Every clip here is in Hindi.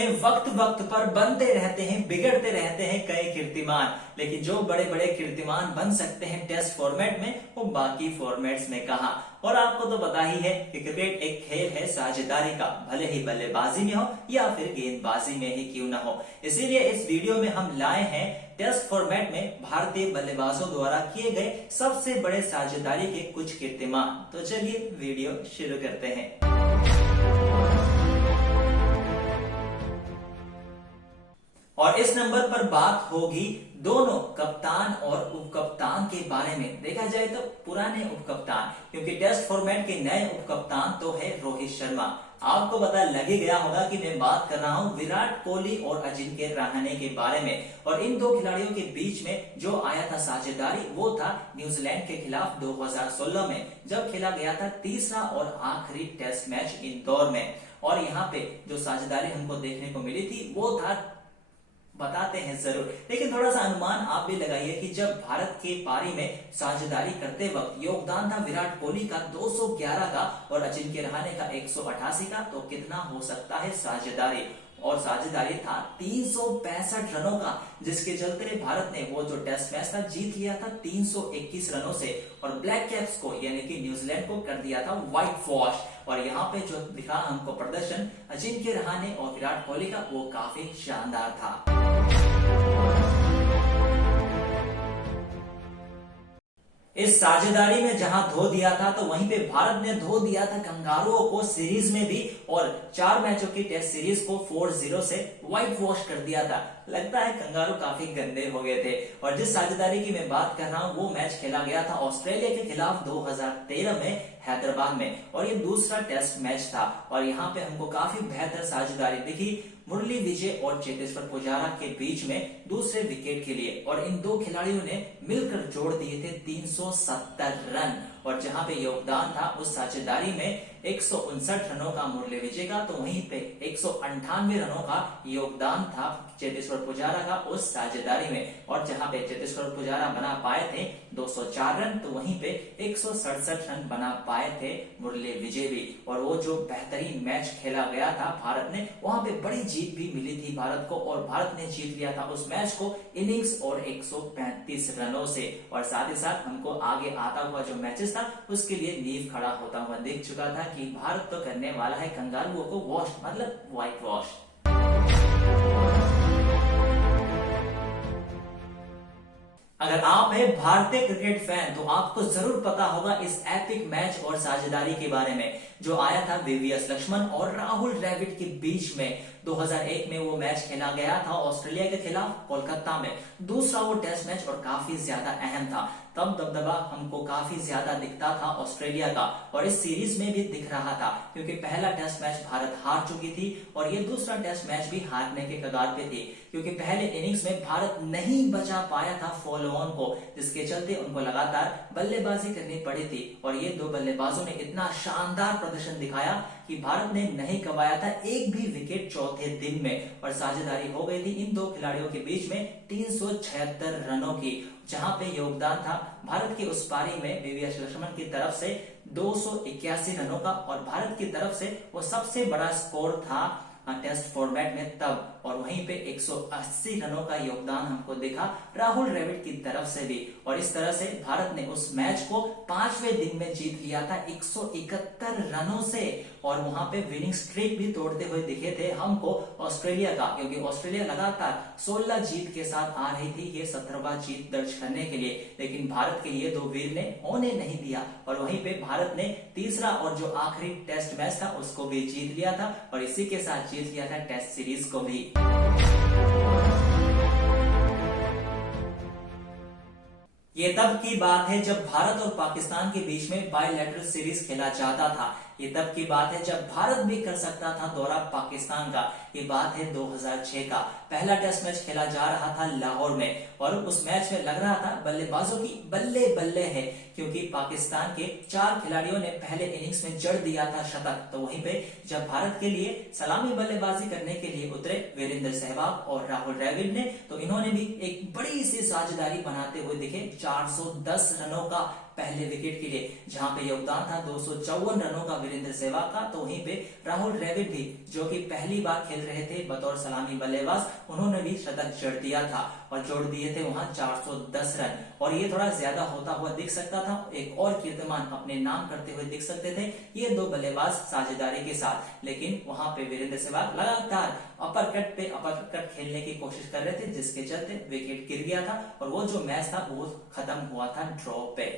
में वक्त वक्त पर बनते रहते हैं, बिगड़ते रहते हैं कई कीर्तिमान, लेकिन जो बड़े बड़े कीर्तिमान बन सकते हैं टेस्ट फॉर्मेट में, वो बाकी फॉर्मेट्स में कहा। और आपको तो पता ही है कि क्रिकेट एक खेल है साझेदारी का, भले ही बल्लेबाजी में हो या फिर गेंदबाजी में ही क्यों ना हो। इसीलिए इस वीडियो में हम लाए हैं टेस्ट फॉर्मेट में भारतीय बल्लेबाजों द्वारा किए गए सबसे बड़े साझेदारी के कुछ कीर्तिमान। तो चलिए वीडियो शुरू करते हैं। और इस नंबर पर बात होगी दोनों कप्तान और उप कप्तान के बारे में। देखा जाए तो पुराने उप कप्तान, क्योंकि टेस्ट फॉर्मेट के नए उप कप्तान तो है रोहित शर्मा। आपको पता लग ही गया होगा कि मैं बात कर रहा हूं विराट कोहली और अजिंक्य रहाणे के बारे में। और इन दो खिलाड़ियों के बीच में जो आया था साझेदारी, वो था न्यूजीलैंड के खिलाफ 2016 में, जब खेला गया था तीसरा और आखिरी टेस्ट मैच इंदौर में। और यहाँ पे जो साझेदारी हमको देखने को मिली थी वो था, बताते हैं जरूर, लेकिन थोड़ा सा अनुमान आप भी लगाइए कि जब भारत के पारी में साझेदारी करते वक्त योगदान था विराट कोहली का 211 का और अजिंक्य रहाणे का 188 का, तो कितना हो सकता है साझेदारी। और साझेदारी था 365 रनों का, जिसके चलते भारत ने वो जो टेस्ट मैच था जीत लिया था 321 रनों से, और ब्लैक कैप्स को यानी कि न्यूजीलैंड को कर दिया था व्हाइट वॉश। और यहाँ पे जो दिखा हमको प्रदर्शन अजिंक्य रहाणे और विराट कोहली का, वो काफी शानदार था। इस साझेदारी में जहां धो दिया था, तो वहीं पे भारत ने धो दिया था कंगारुओं को सीरीज में भी, और 4 मैचों की टेस्ट सीरीज को 4-0 से व्हाइट वॉश कर दिया था। लगता है कंगारू काफी गंदे हो गए थे। और जिस साझेदारी की मैं बात कर रहा हूं, वो मैच खेला गया था ऑस्ट्रेलिया के खिलाफ 2013 में हैदराबाद में, और ये दूसरा टेस्ट मैच था। और यहाँ पे हमको काफी बेहतर साझेदारी दिखी मुरली विजय और चेतेश्वर पुजारा के बीच में दूसरे विकेट के लिए। और इन दो खिलाड़ियों ने मिलकर जोड़ दिए थे 370 रन। और जहां पे योगदान था उस साझेदारी में 159 रनों का मुरली विजय का, तो वहीं पे 198 रनों का योगदान था चेतेश्वर पुजारा का उस साझेदारी में। और जहां पे चेतेश्वर पुजारा बना पाए थे 204 रन, तो वहीं पे 167 रन बना पाए थे मुरली विजय भी। और वो जो बेहतरीन मैच खेला गया था भारत ने, वहां पे बड़ी जीत भी मिली थी भारत को, और भारत ने जीत लिया था उस मैच को इनिंग्स और 135 रनों से। और साथ ही साथ हमको आगे आता हुआ जो मैचेस था, उसके लिए नींव खड़ा होता हुआ दिख चुका था कि भारत तो करने वाला है कंगारुओं को वॉश, मतलब व्हाइट वॉश। अगर आप हैं भारतीय क्रिकेट फैन, तो आपको जरूर पता होगा इस एपिक मैच और साझेदारी के बारे में, जो आया था वीवीएस लक्ष्मण और राहुल द्रविड़ के बीच में। 2001 में वो मैच खेला गया था ऑस्ट्रेलिया के खिलाफ कोलकाता में, दूसरा वो टेस्ट मैच, और काफी ज्यादा अहम था। तब दबदबा हमको काफी ज्यादा दिखता था ऑस्ट्रेलिया का, और इस सीरीज में भी दिख रहा था, क्योंकि पहला टेस्ट मैच भारत हार चुकी थी और ये दूसरा टेस्ट मैच भी हारने के कगार पे थी, क्योंकि पहले इनिंग्स में भारत नहीं बचा पाया था फॉलो ऑन को, जिसके चलते उनको लगातार बल्लेबाजी करनी पड़ी थी। और ये दो बल्लेबाजों ने इतना शानदार प्रदर्शन दिखाया कि भारत ने नहीं गंवाया था एक भी विकेट चौथे दिन में। और साझेदारी हो गई थी इन दो खिलाड़ियों के बीच में 376 रनों की, जहां पे योगदान था भारत की उस पारी में वीवीएस लक्ष्मण की तरफ से 281 रनों का, और भारत की तरफ से वो सबसे बड़ा स्कोर था टेस्ट फॉर्मेट में तब। और वहीं पे 180 रनों का योगदान हमको दिखा राहुल द्रविड़ की तरफ से भी। और इस तरह से भारत ने उस मैच को 5वें दिन में जीत लिया था 171 रनों से। और वहां पे विनिंग स्ट्रीक भी तोड़ते हुए दिखे थे हमको ऑस्ट्रेलिया का, क्योंकि ऑस्ट्रेलिया लगातार 16 जीत के साथ आ रही थी ये 17वां जीत दर्ज करने के लिए, लेकिन भारत के ये दो वीर ने होने नहीं दिया। और वहीं पे भारत ने तीसरा और जो आखिरी टेस्ट मैच था उसको भी जीत लिया था, और इसी के साथ जीत लिया था टेस्ट सीरीज को भी। ये तब की बात है जब भारत और पाकिस्तान के बीच में बायलैटरल सीरीज खेला जाता था। ये तब की बात है जब भारत भी कर सकता था दौरा पाकिस्तान का। ये बात है 2006 का। पहला टेस्ट मैच खेला जा रहा था लाहौर में, और उस मैच में लग रहा था बल्लेबाजों की बल्ले बल्ले है, क्योंकि पाकिस्तान के 4 खिलाड़ियों ने पहले इनिंग्स में जड़ दिया था शतक। तो वहीं पे जब भारत के लिए सलामी बल्लेबाजी करने के लिए उतरे वीरेंद्र सहवाग और राहुल द्रविड़ ने, तो इन्होंने भी एक बड़ी सी साझेदारी बनाते हुए दिखे। 410 रनों का पहले विकेट के लिए, जहां पे योगदान था 254 रनों का वीरेंद्र सहवाग का। तो वहीं पे राहुल द्रविड़ भी, जो कि पहली बार खेल रहे थे बतौर सलामी बल्लेबाज, उन्होंने भी शतक जड़ दिया था और जोड़ दिए थे वहां 410 रन। और ये थोड़ा ज्यादा होता हुआ दिख सकता था, एक और कीर्तिमान अपने नाम करते हुए दिख सकते थे ये दो बल्लेबाज साझेदारी के साथ। लेकिन वहां पे वीरेंद्र सहवाग लगातार अपर कट पे अपर कट खेलने की कोशिश कर रहे थे, जिसके चलते विकेट गिर गया था और वो जो मैच था वो खत्म हुआ था ड्रॉ पे।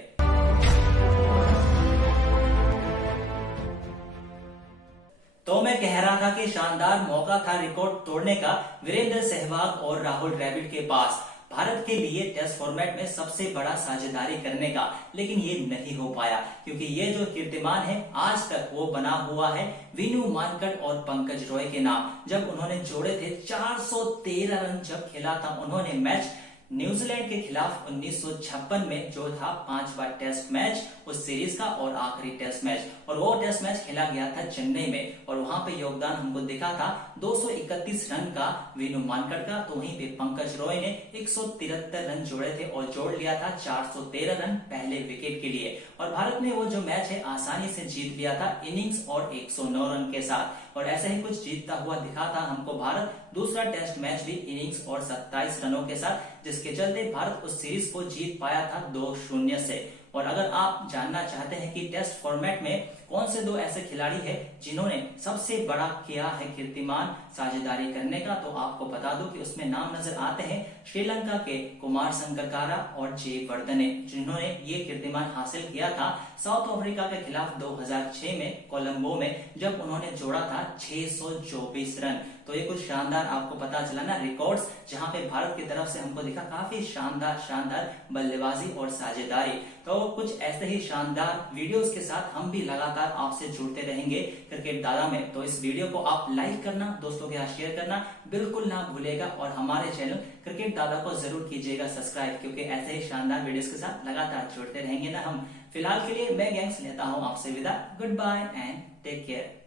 तो मैं कह रहा था कि शानदार मौका था रिकॉर्ड तोड़ने का वीरेंद्र सहवाग और राहुल द्रविड़ के पास, भारत के लिए टेस्ट फॉर्मेट में सबसे बड़ा साझेदारी करने का। लेकिन ये नहीं हो पाया, क्योंकि ये जो कीर्तिमान है आज तक वो बना हुआ है वीनू मानकड़ और पंकज रॉय के नाम। जब उन्होंने जोड़े थे 413 रन, जब खेला था उन्होंने मैच न्यूजीलैंड के खिलाफ 1956 में, जो था 5वां टेस्ट मैच उस सीरीज का और आखिरी टेस्ट मैच। और वो टेस्ट मैच खेला गया था चेन्नई में और वहां पे योगदान हमको दिखा था 231 रन का वीनू मानकड़ का। तो वहीं पे पंकज रॉय ने 173 रन जोड़े थे और जोड़ लिया था 413 रन पहले विकेट के लिए। और भारत ने वो जो मैच है आसानी से जीत लिया था इनिंग्स और 109 रन के साथ। और ऐसे ही कुछ जीतता हुआ दिखा था हमको भारत दूसरा टेस्ट मैच भी इनिंग्स और 27 रनों के साथ, जिसके चलते भारत उस सीरीज को जीत पाया था 2-0 से। और अगर आप जानना चाहते हैं कि टेस्ट फॉर्मेट में कौन से दो ऐसे खिलाड़ी हैं जिन्होंने सबसे बड़ा किया है कीर्तिमान साझेदारी करने का, तो आपको बता दूं कि उसमें नाम नजर आते हैं श्रीलंका के कुमार संगकारा और जयवर्धने, जिन्होंने ये कीर्तिमान हासिल किया था साउथ अफ्रीका के खिलाफ 2006 में कोलंबो में, जब उन्होंने जोड़ा था 624 रन। तो ये कुछ शानदार आपको पता चला ना रिकॉर्ड्स, जहां पे भारत की तरफ से हमको दिखा काफी शानदार बल्लेबाजी और साझेदारी। तो कुछ ऐसे ही शानदार वीडियोस के साथ हम भी लगातार आपसे जुड़ते रहेंगे क्रिकेट दादा में। तो इस वीडियो को आप लाइक करना, दोस्तों के साथ शेयर करना बिल्कुल ना भूलेगा और हमारे चैनल क्रिकेट दादा को जरूर कीजिएगा सब्सक्राइब, क्योंकि ऐसे ही शानदार वीडियोस के साथ लगातार जुड़ते रहेंगे ना हम। फिलहाल के लिए मैं गैंग्स लेता हूँ आपसे विदा। Goodbye and take care.